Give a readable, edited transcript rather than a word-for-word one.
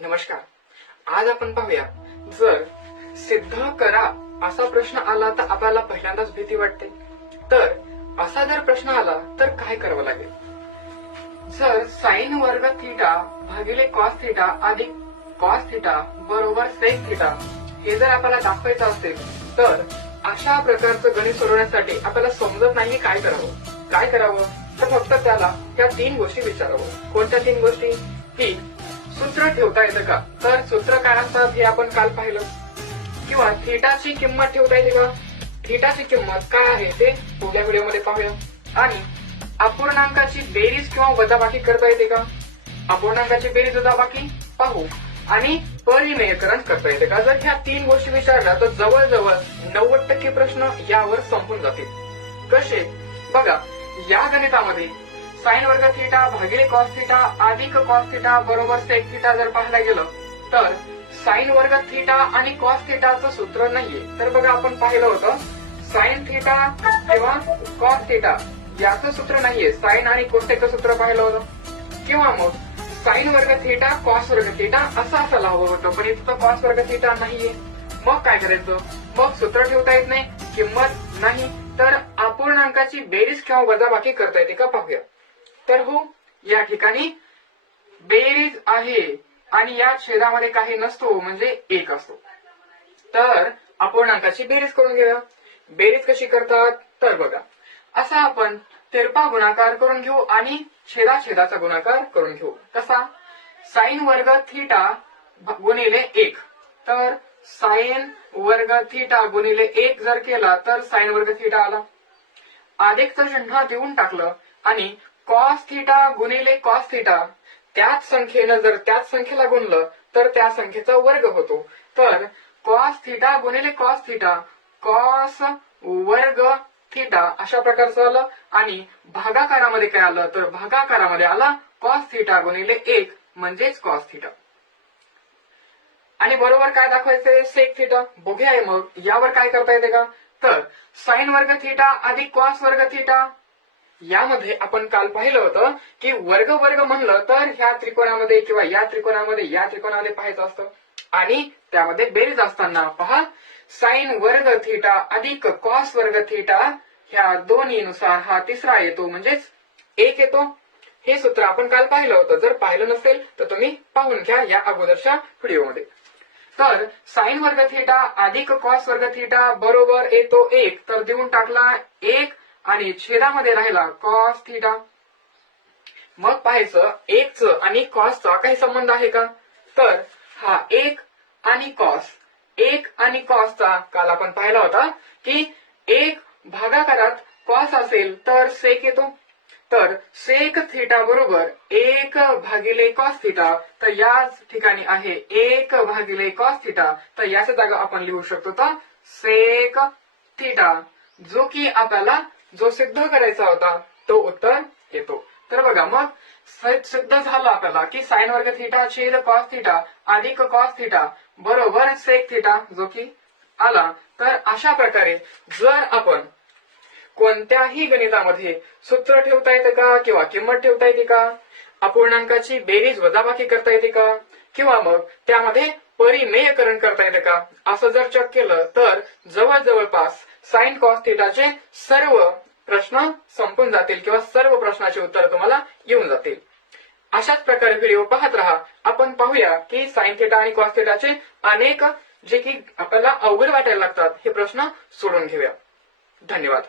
नमस्कार. आज आपण पाहूया, जर सिद्ध करा असा प्रश्न आला तर आपल्याला पहिल्यांदाच भीती वाटते. तर असा जर प्रश्न आला तर काय करावं लागेल. जर साइन वर्ग थिटा भागिले कॉस थिटा अधिक कॉस थिटा बरोबर सेक थिटा हे जर आपल्याला दाखवायचं असेल तर अशा प्रकारचं गणित सोडवण्यासाठी आपल्याला समजत नाही काय करावं तर फक्त त्याला त्या 3 गोष्टी विचारावं. कोणत्या 3 गोष्टी? की सूत्र ठेवता येतं का? तर सूत्र काय असतात हे आपण काल पाहिलं. किंवा थिटाची किंमत ठेवता येते का? थिटाची किंमत काय आहे ते पुढल्या व्हिडिओमध्ये पाहूया. आणि अपूर्णांकाची बेरीज किंवा वजाबाकी करता येते का? अपूर्णांकाची बेरीज वजाबाकी पाहू. आणि परिमेयकरण करता येते का? जर ह्या 3 गोष्टी विचारल्या तर जवळजवळ 90% प्रश्न यावर संपून जातील. कसे? बघा, या गणितामध्ये साइन वर्ग थिटा भागिले कॉस थिटा अधिक कॉस थिटा बरोबर सेक थिटा जर पाहायला गेलं तर साइन वर्ग थिटा आणि कॉस थिटाचं सूत्र नाहीये. तर बघा, आपण पाहिलं होतं साइन थिटा किंवा कॉस थिटा याचं सूत्र नाहीये. साइन आणि कोसेकचं सूत्र पाहिलं होतं. किंवा मग साइन वर्ग थिटा कॉस वर्ग थिटा असं असायला हवं होतं, पण इथं कॉस वर्ग थिटा नाहीये. मग काय करायचं? मग सूत्र ठेवता येत नाही, किंमत नाही, तर अपूर्णांकाची बेरीज किंवा वजाबाकी करता येते का पाहूया. तर हो, या ठिकाणी बेरीज आहे आणि या छेदामध्ये काही नसतो, म्हणजे 1 असतो. तर अपूर्णांकाची बेरीज करून घेऊया. बेरीज कशी करतात? तर बघा, असा आपण तिरपा गुणाकार करून घेऊ आणि छेदाचा गुणाकार करून घेऊ. कसा? साइन वर्ग थिटा गुणिले 1. तर साइन वर्ग थिटा गुणिले 1 जर केला तर साइन वर्ग थिटा आला. अधिकचं चिन्ह देऊन टाकलं आणि कॉस थिटा गुणिले कॉस थिटा त्याच संख्येनं जर त्याच संख्येला गुणलं तर त्या संख्येचा वर्ग होतो. तर कॉस थिटा गुणिले कॉस थिटा कॉस वर्ग थिटा अशा प्रकारचं आलं. आणि भागाकारामध्ये काय आलं? तर भागाकारामध्ये आला कॉस थिटा गुणिले 1 म्हणजेच कॉस थिटा. आणि बरोबर काय दाखवायचंय? Sec theta. बघूया मग यावर काय करता येते का? तर साइन वर्ग थिटा अधिक कॉस वर्ग थिटा यामध्ये आपण काल पाहिलं होतं की वर्ग म्हणलं तर ह्या त्रिकोणामध्ये किंवा या त्रिकोणामध्ये पाहायचं असतं. आणि त्यामध्ये बेरीज असताना पहा, साइन वर्ग थिटा अधिक कॉस वर्ग थिटा ह्या दोन्हीनुसार हा तिसरा येतो, म्हणजेच 1 येतो. हे सूत्र आपण काल पाहिलं होतं. जर पाहिलं नसेल तर तुम्ही पाहून घ्या या अगोदरच्या व्हिडिओमध्ये. तर साइन वर्ग थिटा अधिक कॉस वर्ग थिटा बरोबर येतो 1. तर देऊन टाकला 1 आणि छेदामध्ये राहिला कॉस थिटा. मग पाहायचं 1 आणि कॉसचा काही संबंध आहे का? तर हा 1 आणि कॉसचा काल आपण पाहिला होता की 1 भागाकारात कॉस असेल तर सेक येतो. तर सेक थिटा बरोबर 1 भागिले कॉस थिटा. तर याच ठिकाणी आहे 1 भागिले कॉस थिटा. तर याच्या जागा आपण लिहू शकतो तर सेक थिटा, जो की आपल्याला जो सिद्ध करायचा होता तो उत्तर येतो. तर बघा, मग सिद्ध झालं आपल्याला की साइन वर्ग थिटा छेद कॉस थिटा अधिक कॉस थिटा बरोबर सेक थिटा, जो की आला. तर अशा प्रकारे जर आपण कोणत्याही गणितामध्ये सूत्र ठेवता येते का किंवा किंमत ठेवता येते का, अपूर्णांकाची बेरीज वजाबाकी करता येते का, किंवा मग त्यामध्ये परिमेयकरण करता येते का, असं जर चेक केलं तर जवळपास साइन कॉस थिटाचे सर्व प्रश्न संपून जातील किंवा सर्व प्रश्नाचे उत्तर तुम्हाला येऊन जातील. अशाच प्रकारे व्हिडिओ पाहत राहा. आपण पाहूया की साइन थिटा आणि कॉस थिटाचे अनेक जे की आपल्याला अवघड वाटायला लागतात हे प्रश्न सोडून घेऊया. धन्यवाद.